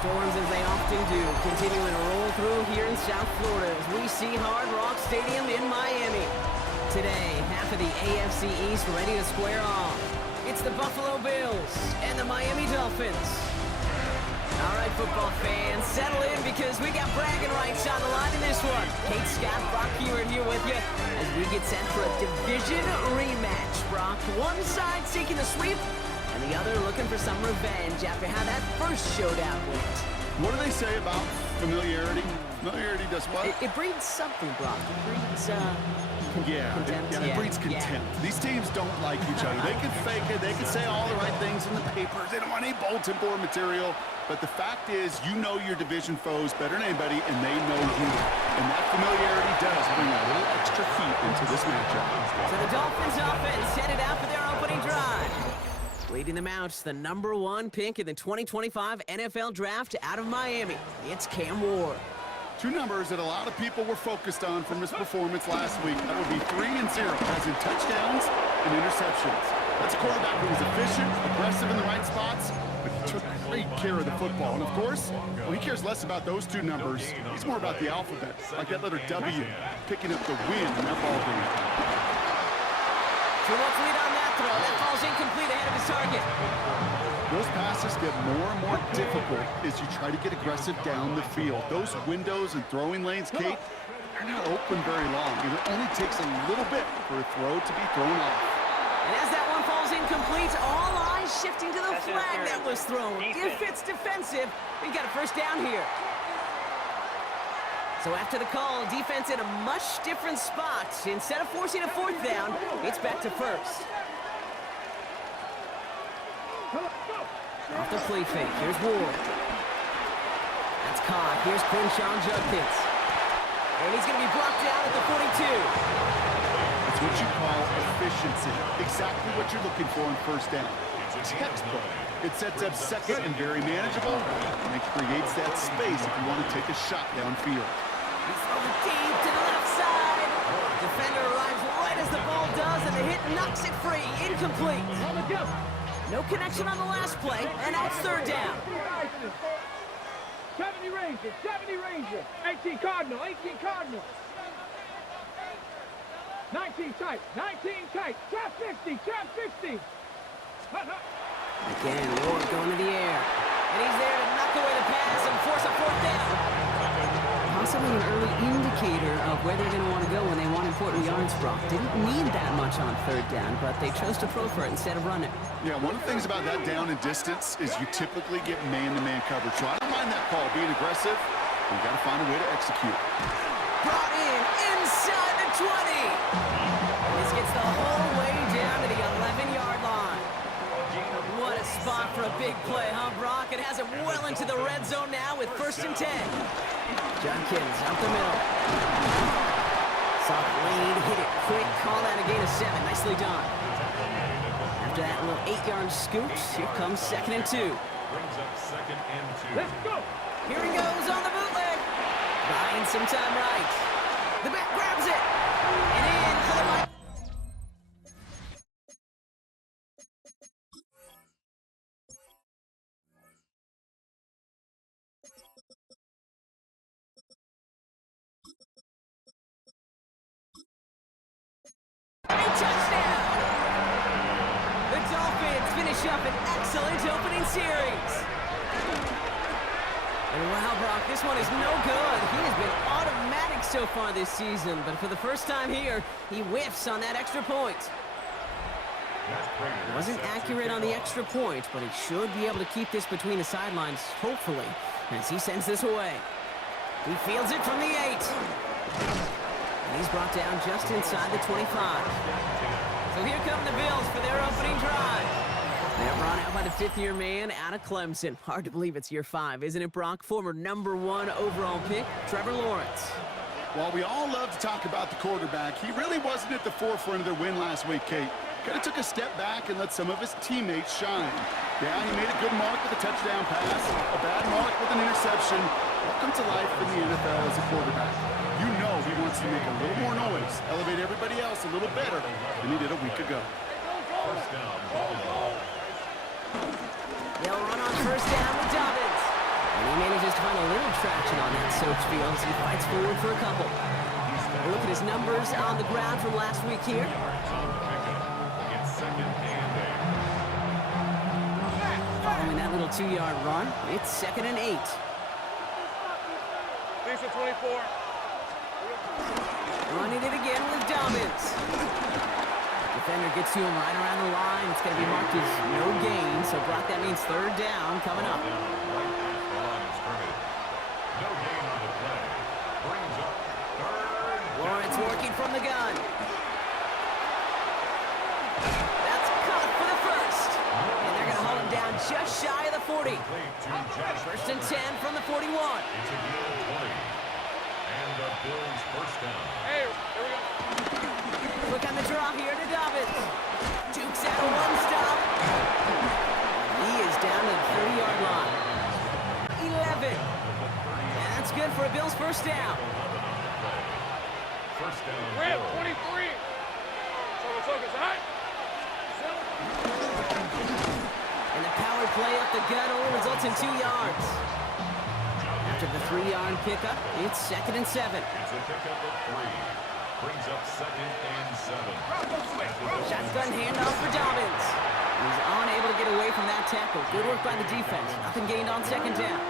Storms, as they often do, continuing to roll through here in South Florida as we see Hard Rock Stadium in Miami. Today, half of the AFC East ready to square off. It's the Buffalo Bills and the Miami Dolphins. All right, football fans, settle in because we got bragging rights on the line in this one. Kate Scott, Brock Hewitt here with you as we get set for a division rematch. Brock, one side seeking a sweep, and the other looking for some revenge after how that first showdown went. What do they say about familiarity? Familiarity does what? It breeds something, Brock. It breeds, contempt. It breeds contempt. These teams don't like each other. They can fake it. They can say all the right things in the papers. They don't want any bulletin board material. But the fact is, you know your division foes better than anybody, and they know you. And that familiarity does bring a little extra heat into this matchup. So the Dolphins offense headed out for their opening drive. Leading them out, the #1 pick in the 2025 NFL Draft out of Miami. It's Cam Ward. Two numbers that a lot of people were focused on from his performance last week. That would be 3 and 0, as in touchdowns and interceptions. That's a quarterback who was efficient, aggressive in the right spots, but he took great care of the football. And of course, well, he cares less about those two numbers. He's more about the alphabet, like that letter W, picking up the win in that ball game. So let's lead on that throw. That falls incomplete ahead of his target. Those passes get more and more difficult as you try to get aggressive down the field. Those windows and throwing lanes, Kate, they're not open very long. And it only takes a little bit for a throw to be thrown off. And as that one falls incomplete, all eyes shifting to the flag that was thrown. If it's defensive, we got a first down here. So after the call, defense in a much different spot. Instead of forcing a 4th down, it's back to first. Off the play fake, here's Ward. That's caught. Here's Quinshawn Judkins. And he's going to be blocked down at the 42. It's what you call efficiency. Exactly what you're looking for in first down. It's textbook. It sets up second and very manageable, and it creates that space if you want to take a shot downfield. He's throwing deep to the left side. Defender arrives right as the ball does, and the hit knocks it free. Incomplete. No connection on the last play, and now it's 3rd down. 70 Rangers, 70 Rangers. 18 Cardinal, 18 Cardinal. 19 tight, 19 tight. Trap 50, trap 50. Again, Ward going to the air. And he's there to knock away the pass and force a 4th down. Possibly an early indicator of where they're going to want to go when they want important yards, Brock. Didn't need that much on 3rd down, but they chose to throw for it instead of run it. Yeah, one of the things about that down and distance is you typically get man-to-man coverage. So I don't mind that call being aggressive. You got to find a way to execute. Brought in inside the 20. This gets the whole way down to the 11-yard line. What a spot for a big play, huh, Brock? It has it well into the red zone now with 1st and 10. Judkins out the middle. Soft lane, hit it quick, call that a gain of 7. Nicely done. After that little 8-yard scoot, here comes 2nd and 2. Let's go. Here he goes on the bootleg. Buying some time right. The back grabs it. And in for the Mike. Touchdown! The Dolphins finish up an excellent opening series. And wow, Brock, this one is no good. He has been automatic so far this season, but for the first time here, he whiffs on that extra point. He wasn't accurate on the extra point, but he should be able to keep this between the sidelines, hopefully, as he sends this away. He fields it from the 8. And he's brought down just inside the 25. So here come the Bills for their opening drive. They're brought out by the 5th-year man out of Clemson. Hard to believe it's year 5, isn't it, Brock? Former #1 overall pick, Trevor Lawrence. While we all love to talk about the quarterback, he really wasn't at the forefront of their win last week, Kate. Kind of took a step back and let some of his teammates shine. Yeah, he made a good mark with a touchdown pass, a bad mark with an interception. Welcome to life in the NFL as a quarterback. You know he wants to make a little more noise, elevate everybody else a little better than he did a week ago. They'll run on 1st down with Dobbins. And he on that soaked field as he fights forward for a couple. We'll look at his numbers on the ground from last week here. Following that little 2-yard run, it's 2nd and 8. Lisa 24. Running it again with Dobbins. Defender gets to him right around the line. It's going to be marked as no gain, so Brock, that means 3rd down coming up. Lawrence working from the gun. That's caught for the first. And they're going to hold him down just shy of the 40. 1st and 10 from the 41. And the Bills first down. Hey, here we go. Look on the draw here to Dobbins. Jukes out a one-stop. He is down to the 30-yard line. 11. And that's good for a Bills first down. First down. We're at 23. Focus, all right? And the power play up the gut only results in 2 yards. After the 3-yard pickup, it's 2nd and 7. It's a pickup of 3. Brings up 2nd and 7. Shotgun handoff for Dobbins. He's unable to get away from that tackle. Good work by the defense. Nothing gained on 2nd down.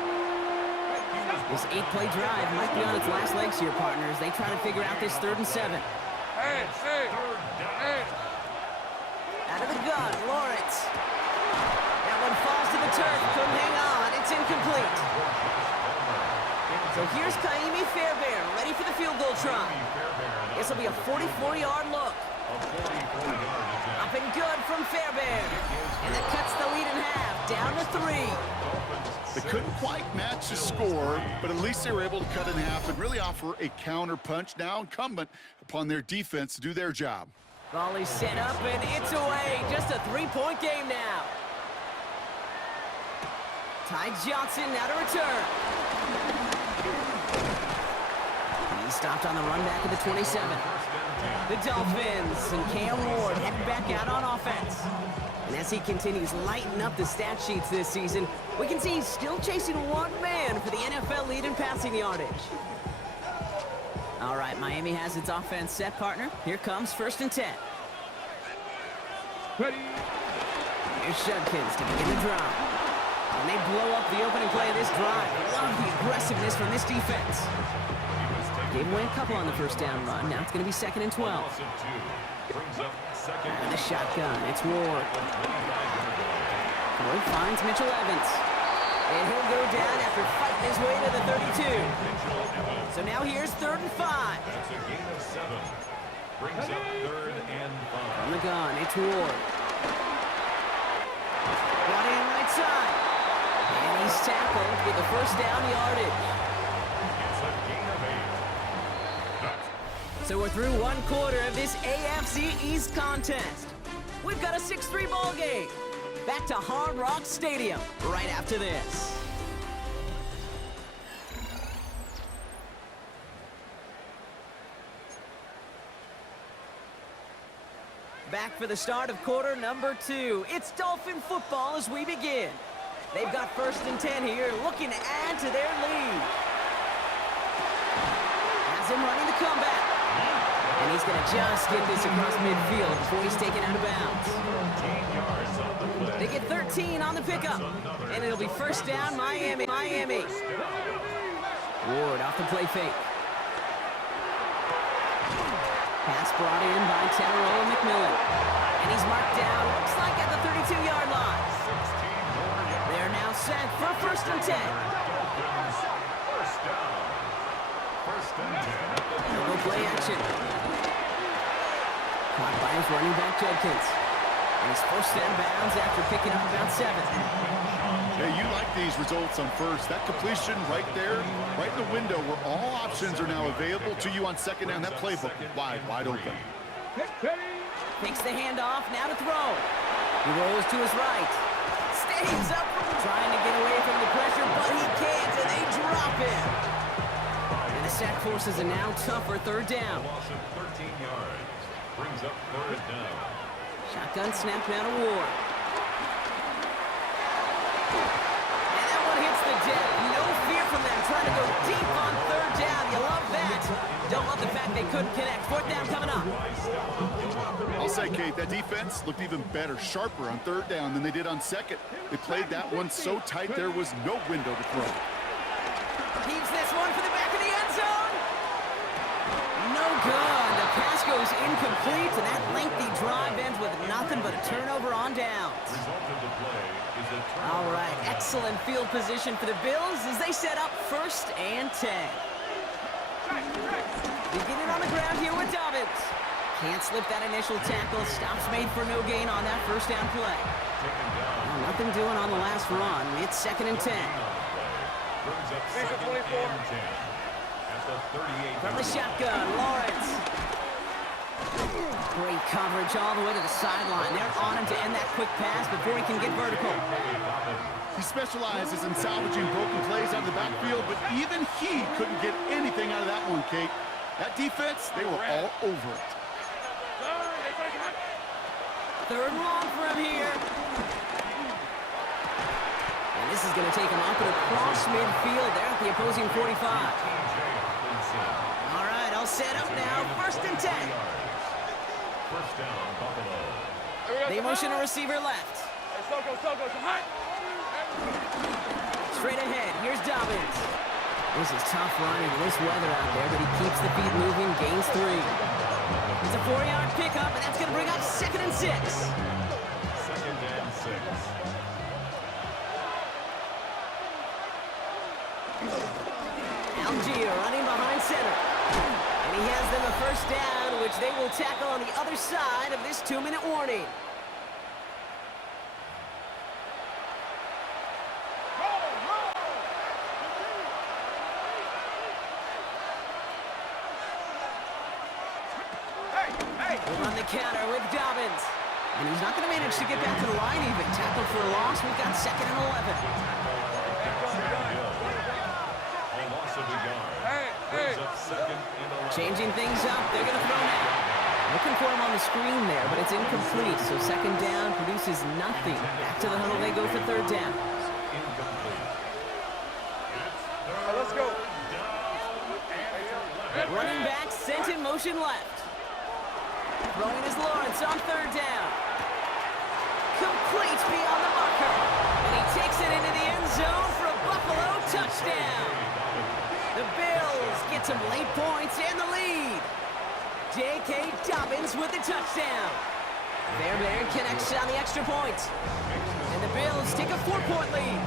This 8-play drive might be on its last legs here, partners. They try to figure out this 3rd and 7. Hey. Out of the gun, Lawrence. That one falls to the turf. Couldn't hang on. It's incomplete. So here's Kaimi Fairbairn, ready for the field goal try. This will be a 44-yard look. Up and good from Fairbairn. And that cuts the lead in half, down to 3. They couldn't quite match the score, but at least they were able to cut it in half and really offer a counter punch, now incumbent upon their defense to do their job. Volley set up, and it's away. Just a 3-point game now. Ty Johnson now to return. He stopped on the run back at the 27. The Dolphins and Cam Ward heading back out on offense. And as he continues lighting up the stat sheets this season, we can see he's still chasing one man for the NFL lead in passing yardage. All right, Miami has its offense set, partner. Here comes 1st and 10. Ready. Here's Shudkins to begin the drive. And they blow up the opening play of this drive. Love the aggressiveness from this defense. Gave away a couple on the 1st down run. Now it's going to be 2nd and 12. And the shotgun. It's Ward. Ward finds Mitchell Evans. And he'll go down after fighting his way to the 32. So now here's 3rd and 5. That's a gain of 7. Brings up 3rd and 5. From the gun, it's Ward. Brought in right side. And he's tackled with the 1st down yardage. It's a gain of 8. So we're through 1 quarter of this AFC East contest. We've got a 6-3 ball game. Back to Hard Rock Stadium right after this. Back for the start of quarter number 2. It's Dolphin football as we begin. They've got 1st and 10 here, looking to add to their lead. Has him running the comeback. And he's going to just get this across midfield before he's taken out of bounds. They get 13 on the pickup. And it'll be 1st down, Miami. Ward off the play fake. Pass brought in by Tataroa McMillan. And he's marked down, looks like at the 32-yard line. They're now set for 1st and 10. No play action. Caught by his running back, Judkins. And he's forced out of bounds after picking up about 7. Yeah, you like these results on 1st. That completion right there, right in the window where all options are now available to you on 2nd down. That playbook wide open. Takes the handoff, now to throw. He rolls to his right. Stays up, trying to get away from the pressure, but he can't, and they drop him. And the sack forces a now tougher 3rd down. Loss of 13 yards. Brings up 3rd down. Shotgun snap now to Ward. And that one hits the deck. No fear from them, trying to go deep couldn't connect. Fourth down coming up. I'll say, Kate, that defense looked even better, sharper on third down than they did on second. They played that one so tight there was no window to throw. Keeps this one for the back of the end zone. No good. The pass goes incomplete, and that lengthy drive ends with nothing but a turnover on downs. All right, excellent field position for the Bills as they set up 1st and 10. Beginning on the ground here with Dobbins. Can't slip that initial tackle. Stops made for no gain on that first down play. Well, nothing doing on the last run. It's 2nd and 10. From the shotgun, Lawrence. Great coverage all the way to the sideline. They're on him to end that quick pass before he can get vertical. He specializes in salvaging broken plays out of the backfield, but even he couldn't get anything out of that one, Kate. That defense, they were all over it. 3rd and long for him here. And this is going to take him up and across midfield there at the opposing 45. All right, all set up now. 1st and 10. First down, Buffalo. They motion a receiver left. Straight ahead, here's Dobbins. This is tough running in this weather out there, but he keeps the feet moving, gains 3. It's a 4-yard pickup, and that's going to bring up 2nd and 6. 2nd and 6. Algier running behind center. And he has them a 1st down, which they will tackle on the other side of this 2-minute warning. We'll run the counter with Dobbins. And he's not going to manage to get back to the line even. Tackled for a loss. We've got 2nd and 11. A loss of a yard. Brings up 2nd and 11. Changing things up. They're going to throw now. Looking for him on the screen there, but it's incomplete. So 2nd down produces nothing. Back to the huddle they go for 3rd down. Incomplete. Let's go. Running back sent in motion left. Throwing is Lawrence on 3rd down. Complete beyond the marker. And he takes it into the end zone for a Buffalo touchdown. The Bills get some late points and the lead. J.K. Dobbins with the touchdown. Bear connects on the extra point. And the Bills take a 4-point lead.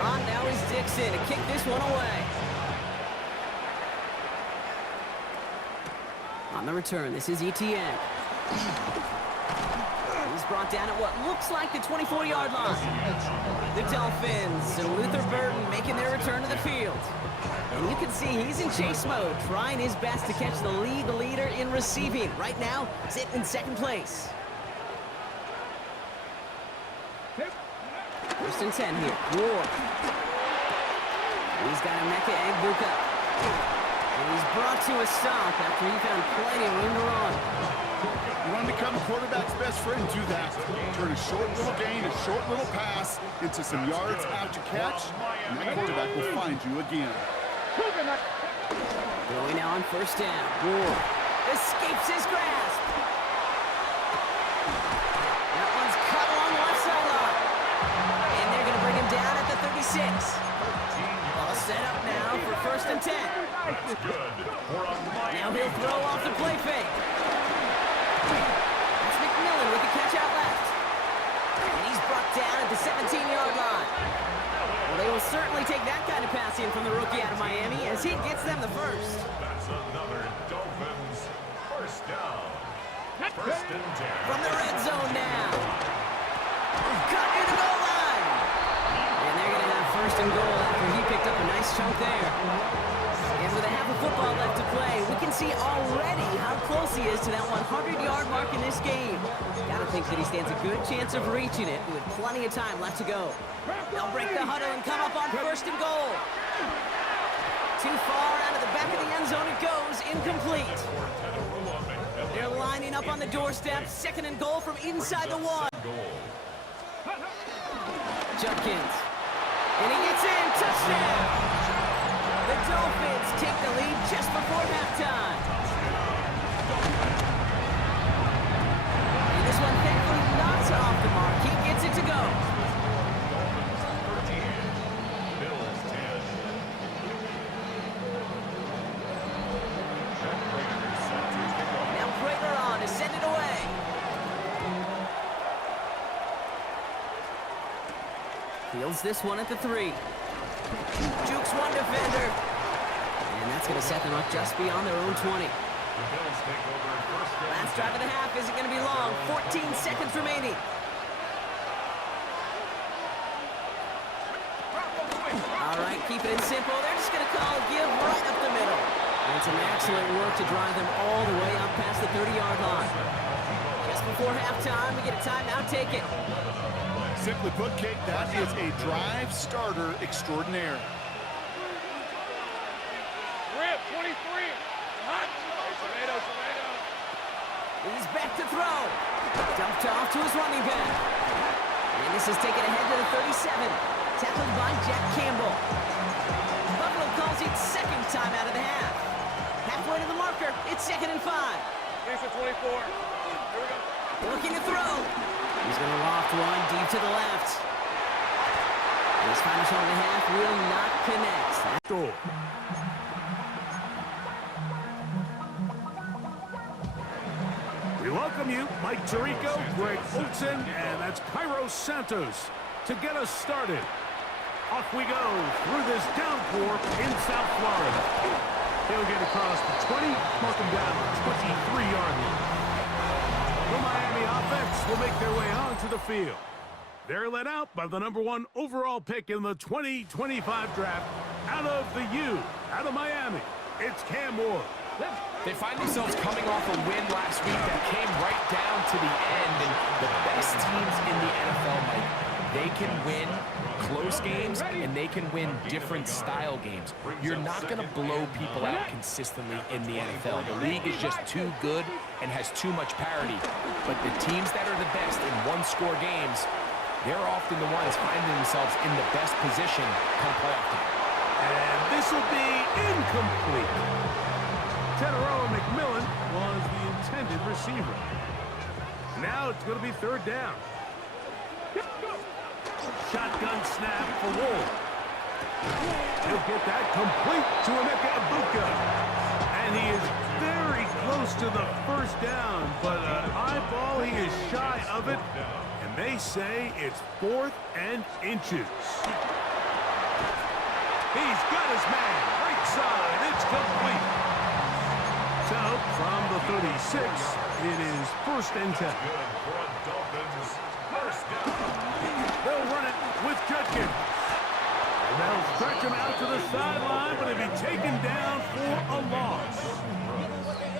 On now is Dixon to kick this one away. On the return, this is Etienne. He's brought down at what looks like the 24-yard line. The Dolphins and Luther Burton making their return to the field. And you can see he's in chase mode, trying his best to catch the league leader in receiving. Right now, sitting in 2nd place. 1st and 10 here. Ward. He's got Emeka Egbuka. And he's brought to a stop after he found plenty of room to run. You want to become a quarterback's best friend? Do that. Turn a short little gain, a short little pass into some yards after catch, and that quarterback will find you again. Going now on 1st down. Ward escapes his grasp. That one's cut along the left sideline. And they're going to bring him down at the 36. All set up now for 1st and 10. Now he'll throw off the play fake. That's McMillan with the catch out left. And he's brought down at the 17-yard line. Well, they will certainly take that kind of passing from the rookie out of Miami as he gets them the 1st. That's another Dolphins 1st down. 1st and 10. From the red zone now. Cut near the goal line. And they're going to have 1st and goal after he picked up a nice chunk there. And with a half of football left to play, we can see already how close he is to that 100-yard mark in this game. Gotta think that he stands a good chance of reaching it with plenty of time left to go. They'll break the huddle and come up on 1st and goal. Too far out of the back of the end zone it goes, incomplete. They're lining up on the doorstep, 2nd and goal from inside the 1. Judkins. And he gets in, touchdown! Dolphins take the lead just before halftime. And this one thankfully not off the mark. He gets it to go. Dolphins 13, Bills 10. And Raiders set to kick off. Now Prater on to send it away. Fields this one at the 3. Jukes one defender. And that's going to set them up just beyond their own 20. The Bills take over first down. Last drive of the half isn't going to be long. 14 seconds remaining. All right, keep it simple. They're just going to call a give right up the middle. And some excellent work to drive them all the way up past the 30-yard line. Just before halftime, we get a timeout. Take it. Simply put, Kate, that is a drive starter extraordinaire. Rip, 23. Hot. Hey, tomato. He's back to throw. Dumped off to his running back. And this is taken ahead to the 37. Tackled by Jack Campbell. Buffalo calls it second time out of the half. Halfway to the marker, it's 2nd and 5. Here's the 24. Here we go. Looking to throw. He's going to loft one deep to the left. His final shot of the half will not connect. Goal. We welcome you, Mike Tirico, Greg Olson, and that's Cairo Santos to get us started. Off we go through this downpour in South Florida. He'll get across the 20, mark him down the 23-yard line. The Miami offense will make their way onto the field. They're led out by the #1 overall pick in the 2025 draft out of the U, out of Miami. It's Cam Ward. They find themselves coming off a win last week that came right down to the end, and the best teams in the NFL, Mike, they can win close games and they can win different style games. You're not going to blow people out consistently in the NFL. The league is just too good and has too much parity. But the teams that are the best in one-score games, they're often the ones finding themselves in the best position come playoff time. And this will be incomplete. Teteroa McMillan was the intended receiver. Now it's going to be 3rd down. Shotgun snap for Ward. He'll get that complete to Emeka Egbuka. And he is very close to the 1st down, but an eyeball, he is shy of it. And they say it's 4th and inches. He's got his man, right side, it's complete. So, from the 36, it is 1st and 10. Good for the Dolphins. First down. They'll run it with Judkins. And they'll stretch him out to the sideline, but he'll be taken down for a loss.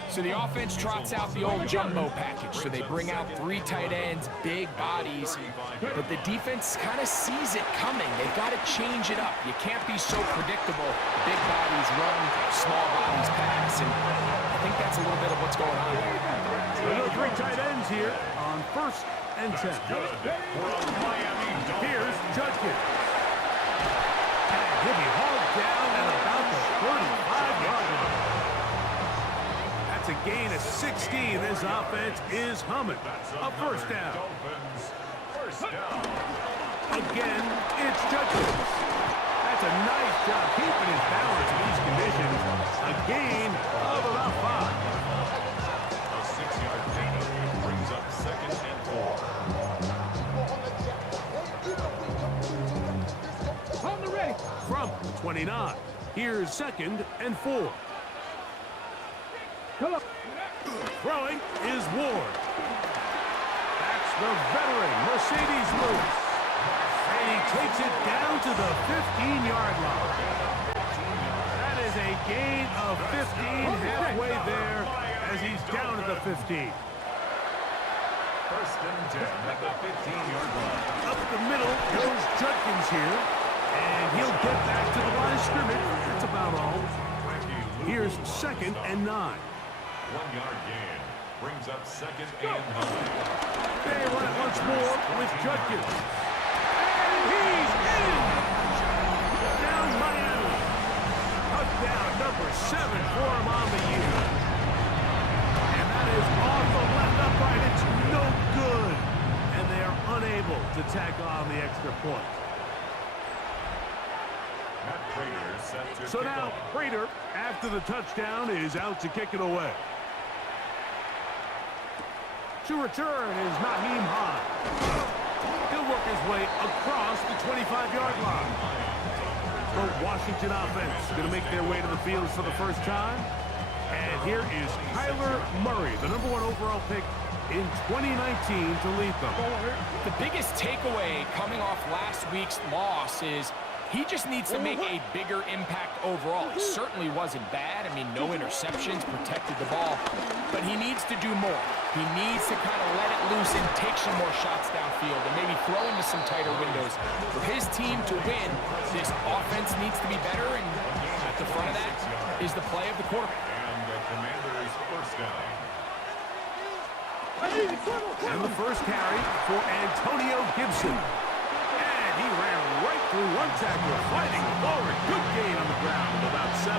So the offense trots out the old jumbo package. So they bring out 3 tight ends, big bodies, but the defense kind of sees it coming. They've got to change it up. You can't be so predictable. Big bodies run, small bodies pass, and I think that's a little bit of what's going on there. There are 3 tight ends here on 1st and 10. Good for the Miami Dolphins. Here's Judkins. And he'll be hauled down at about the 35-yard line. That's a gain of 16. This offense is humming. A 1st down. Dolphins. First down. Again, it's Judkins. That's a nice job keeping his balance in these conditions. A gain of about 5. A 6-yard pickup brings up 2nd and 4. On the ready. From 29, here's 2nd and 4. Come on. Throwing is Ward. That's the veteran, Mercedes Lewis. And he takes it down to the 15-yard line. That is a gain of 15 halfway there as he's down at the 15. First and 10 at the 15-yard line. Up the middle goes Judkins here. And he'll get back to the line of scrimmage. That's about all. Here's 2nd and 9. 1-yard gain brings up 2nd and 9. They run it once more with Judkins. And he's in! Down Miami. A down, number 7 for him on the year. And that is off the left upright. It's no good. And they are unable to tack on the extra point. So now, Prater, after the touchdown, is out to kick it away. To return is Naheem Hine. He'll work his way across the 25-yard line. The Washington offense going to make their way to the field for the first time. And here is Kyler Murray, the #1 overall pick in 2019 to lead them. The biggest takeaway coming off last week's loss is he just needs to make a bigger impact overall. It certainly wasn't bad. I mean, no interceptions, protected the ball. But he needs to do more. He needs to kind of let it loose and take some more shots downfield and maybe throw into some tighter windows. For his team to win, this offense needs to be better, and at the front of that is the play of the quarterback. And the Commanders' first down. And the first carry for Antonio Gibson. And he ran right through one tackler, fighting forward. Good gain on the ground of about 7.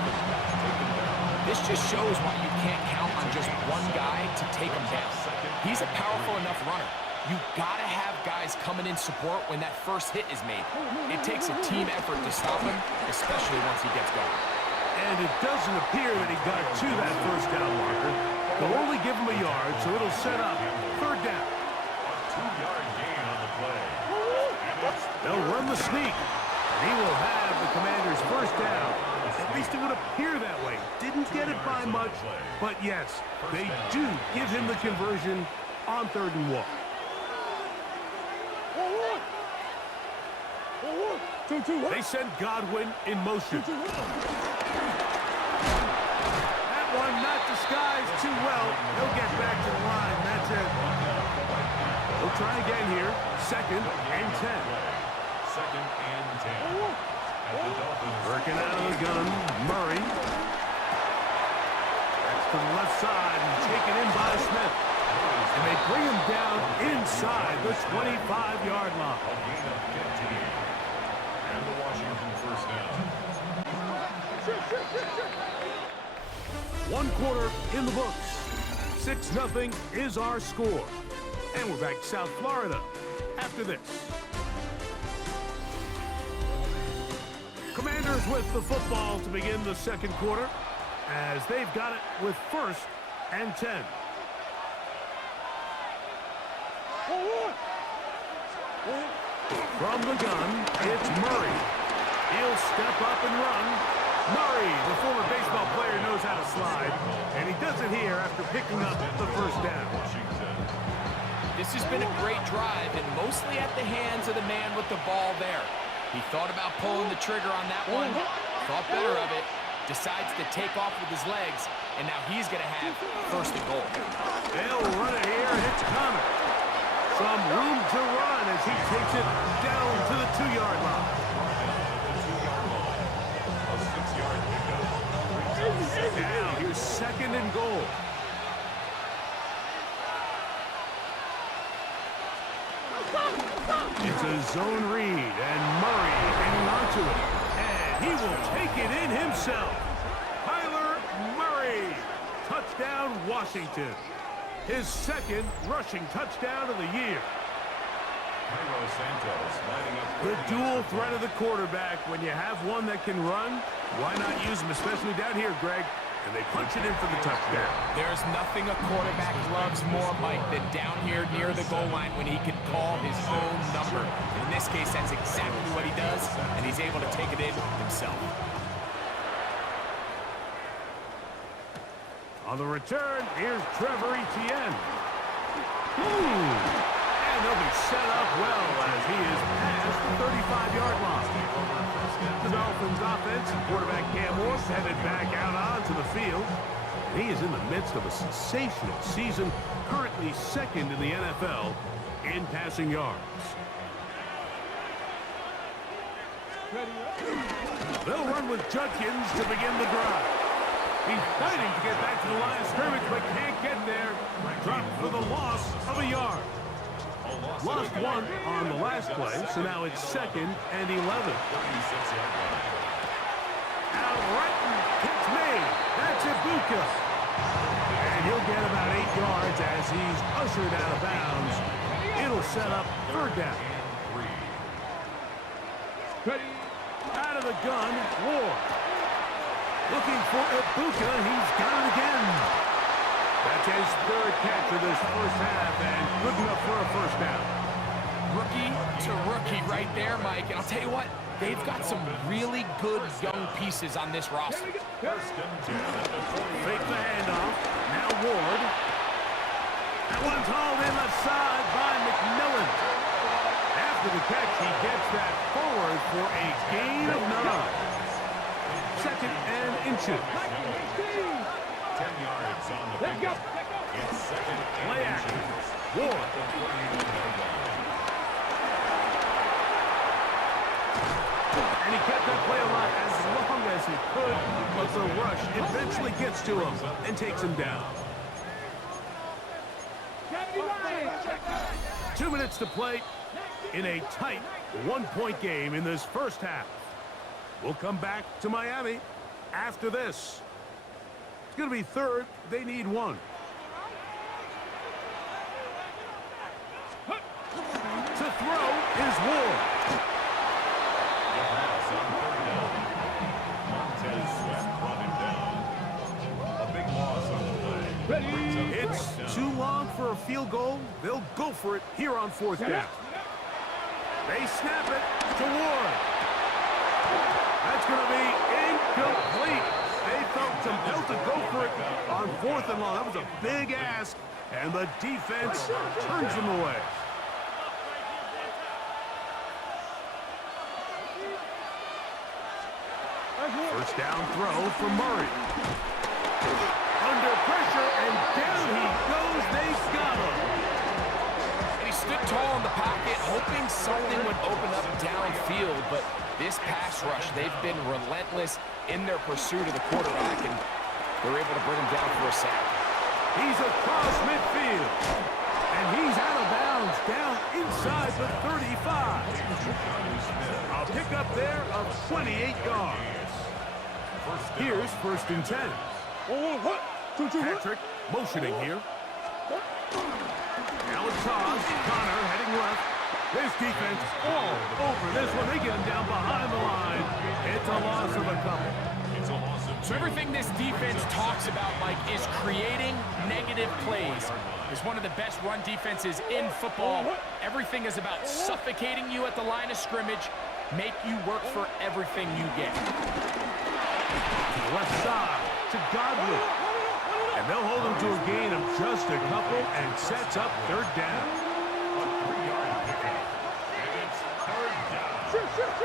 This just shows why you can't count on just one guy to take him down. He's a powerful enough runner. You gotta have guys coming in support when that first hit is made. It takes a team effort to stop him, especially once he gets going. And it doesn't appear that he got to that first down marker. They'll only give him a yard, so it'll set up 3rd down. 2-yard gain on the play. They'll run the sneak, and he will have the Commanders' first down. At least it would appear that way. Didn't get it by much, but yes, they do give him the conversion on 3rd and 1. They send Godwin in motion. That one not disguised too well. He'll get back to the line. That's it. We'll try again here. 2nd and 10. 2nd and 10. Working out of the gun, Murray. That's to the left side and taken in by Smith. And they bring him down inside the 25-yard line. And the Washington first down. 1 quarter in the books. 6-0 is our score. And we're back to South Florida after this. Commanders with the football to begin the 2nd quarter as they've got it with 1st and 10. From the gun, it's Murray. He'll step up and run. Murray, the former baseball player, knows how to slide, and he does it here after picking up the first down. This has been a great drive, and mostly at the hands of the man with the ball there. He thought about pulling the trigger on that one, thought better of it, decides to take off with his legs, and now he's going to have 1st and goal. They'll run it here, and it's Connor. Some room to run as he takes it down to the 2-yard line. A 6-yard pickup. Now here's 2nd and goal. It's a zone read, and Murray hanging on to it. And he will take it in himself. Kyler Murray. Touchdown, Washington. His 2nd rushing touchdown of the year. The dual threat of the quarterback. When you have one that can run, why not use him, especially down here, Greg? And they punch it in for the touchdown. There's nothing a quarterback loves more, Mike, than down here near the goal line when he can call his own number. In this case, that's exactly what he does, and he's able to take it in himself. On the return, here's Trevor Etienne. And they'll be set up well as he is past the 35-yard line. The Dolphins offense, quarterback Cam Morse headed back out onto the field. He is in the midst of a sensational season, currently 2nd in the NFL in passing yards. They'll run with Judkins to begin the drive. He's fighting to get back to the line of scrimmage, but can't get there. Dropped for the loss of a yard. Lost 1 on the last play, so now it's 2nd and 11. Out right, it's made. That's Ibuka. And he'll get about 8 yards as he's ushered out of bounds. It'll set up third down. Out of the gun, Ward. Looking for Ibuka. He's got it again. That's his third catch of this first half, and good enough for a first down. Rookie to rookie right there, Mike. And I'll tell you what, they've got some really good young pieces on this roster. Fake the handoff. Now Ward. That one's hauled in left side by McMillan. After the catch, he gets that forward for a gain of 9. Second and inches. 10 yards on the Let's go. It's second and Play action. Ward. And he kept that play alive as long as he could, but the rush eventually gets to him and takes him down. 2 minutes to play in a tight one-point game in this first half. We'll come back to Miami after this. It's going to be third. They need 1. To throw is Ward. Montez Sweat brought him down. A big loss on the play. It's too long for a field goal. They'll go for it here on fourth down. They snap it to Ward. That's going to be incomplete. They felt compelled to go for it on 4th and long. That was a big ask, and the defense turns them away. First down throw for Murray. Under pressure, and down he goes. They got him. And he stood tall in the pocket, hoping something would open up downfield, but this pass rush, they've been relentless in their pursuit of the quarterback, and they're able to bring him down for a sack. He's across midfield, and he's out of bounds, down inside the 35. A pickup there of 28 yards. Here's first and 10. Patrick motioning here. Now it's Haas. Connor heading left. This defense all over this one. They get him down behind the line. It's a loss of a couple. So everything this defense talks about, Mike, is creating negative plays. It's one of the best run defenses in football. Everything is about suffocating you at the line of scrimmage, make you work for everything you get. Left side to Godwin. And they'll hold him to a gain of just a couple and sets up third down.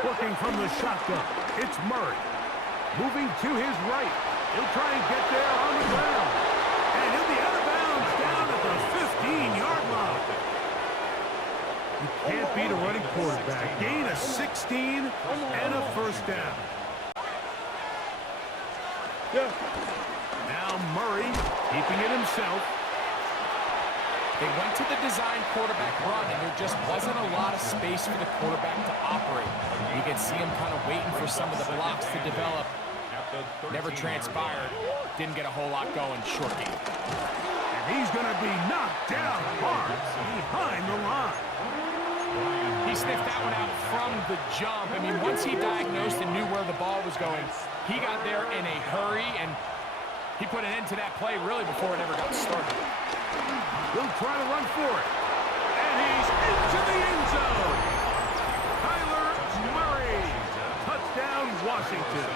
Looking from the shotgun, it's Murray. Moving to his right. He'll try and get there on the ground. And he'll be out of bounds down at the 15-yard line. You can't beat a running quarterback. Gain of 16 and a first down. Now Murray keeping it himself. They went to the design quarterback run, and there just wasn't a lot of space for the quarterback to operate. You can see him kind of waiting for some of the blocks to develop. Never transpired. Didn't get a whole lot going. Short game. And he's going to be knocked down hard behind the line. He sniffed that one out from the jump. I mean, once he diagnosed and knew where the ball was going, he got there in a hurry, and he put an end to that play really before it ever got started. He'll try to run for it. And he's into the end zone. Kyler Murray. Touchdown, Washington.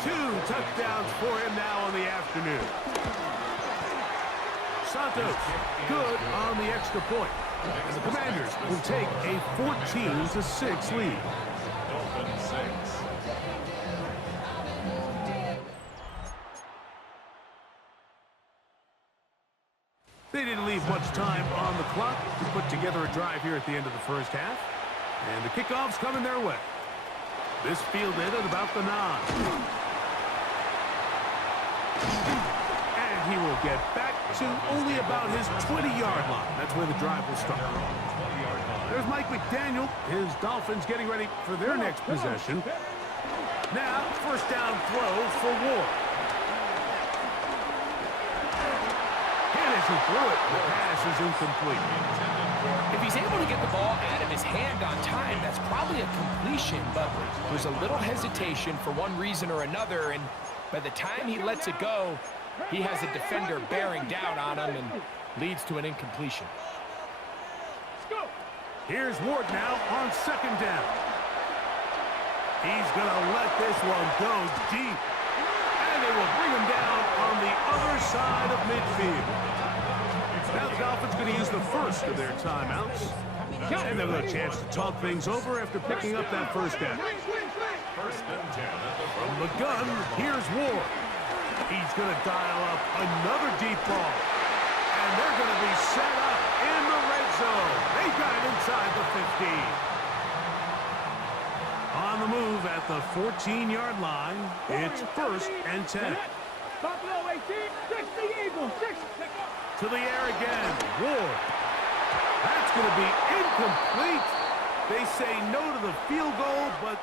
2 touchdowns for him now on the afternoon. Santos, good on the extra point. And the Commanders will take a 14-6 lead. Dolphins 6. They didn't leave much time on the clock to put together a drive here at the end of the first half. And the kickoff's coming their way. This fielded at about the 9. And he will get back to only about his 20-yard line. That's where the drive will start. There's Mike McDaniel. His Dolphins getting ready for their next possession. Now, first down throw for Ward. Hit as he threw it. The pass is incomplete. If he's able to get the ball out of his hand on time, that's probably a completion, but there's a little hesitation for one reason or another, and by the time he lets it go, he has a defender bearing down on him and leads to an incompletion. Here's Ward now on second down. He's going to let this one go deep. And they will bring him down on the other side of midfield. Now the Dolphins going to use the first of their timeouts. And they'll have a chance to talk things over after picking up that first down. First and 10 at the From the gun, here's Ward. He's going to dial up another deep ball. And they're going to be set up in the red zone. They got it inside the 15. On the move at the 14-yard line, it's first and 10. Buffalo 18, 60 Eagles, 6. To the air again, Ward. That's going to be incomplete. They say no to the field goal, but